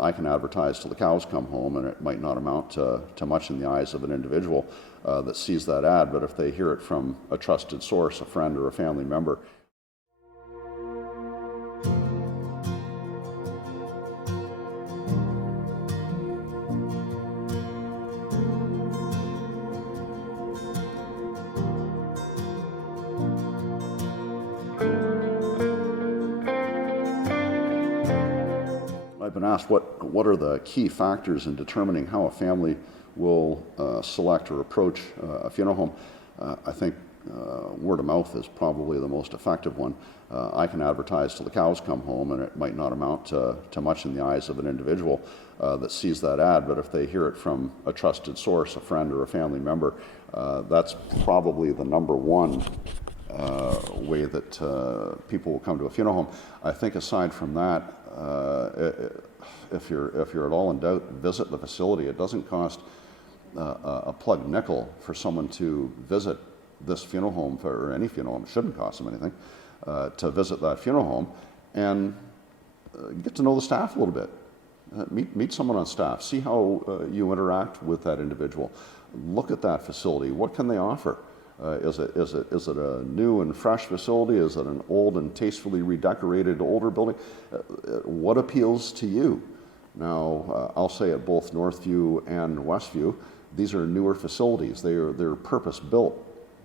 I can advertise till the cows come home, and it might not amount to much in the eyes of an individual that sees that ad, but if they hear it from a trusted source, a friend or a family member, I've been asked what are the key factors in determining how a family will select or approach a funeral home. I think word of mouth is probably the most effective one. I can advertise till the cows come home, and it might not amount to much in the eyes of an individual that sees that ad, but if they hear it from a trusted source, a friend or a family member, that's probably the number one way that people will come to a funeral home. I think aside from that, if you're at all in doubt, visit the facility. It doesn't cost a plug nickel for someone to visit this funeral home, or any funeral home. It shouldn't cost them anything to visit that funeral home and get to know the staff a little bit. Meet someone on staff. See how you interact with that individual. Look at that facility. What can they offer? Is it a new and fresh facility? Is it an old and tastefully redecorated older building? What appeals to you? Now, I'll say at both Northview and Westview, these are newer facilities. They're purpose-built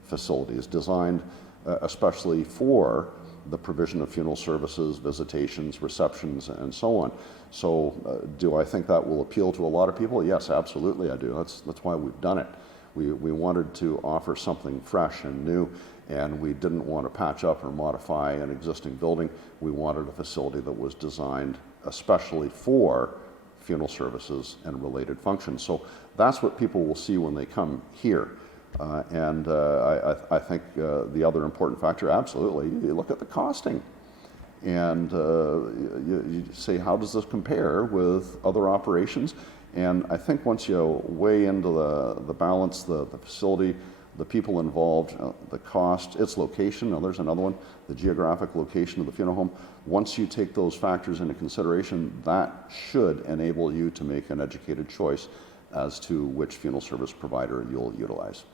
facilities designed especially for the provision of funeral services, visitations, receptions, and so on. So do I think that will appeal to a lot of people? Yes, absolutely I do. That's why we've done it. We wanted to offer something fresh and new, and we didn't want to patch up or modify an existing building. We wanted a facility that was designed especially for funeral services and related functions. So that's what people will see when they come here. I think the other important factor, absolutely, you look at the costing. And you say, how does this compare with other operations? And I think once you weigh into the balance, the facility, the people involved, the cost, its location, now there's another one, the geographic location of the funeral home. Once you take those factors into consideration, that should enable you to make an educated choice as to which funeral service provider you'll utilize.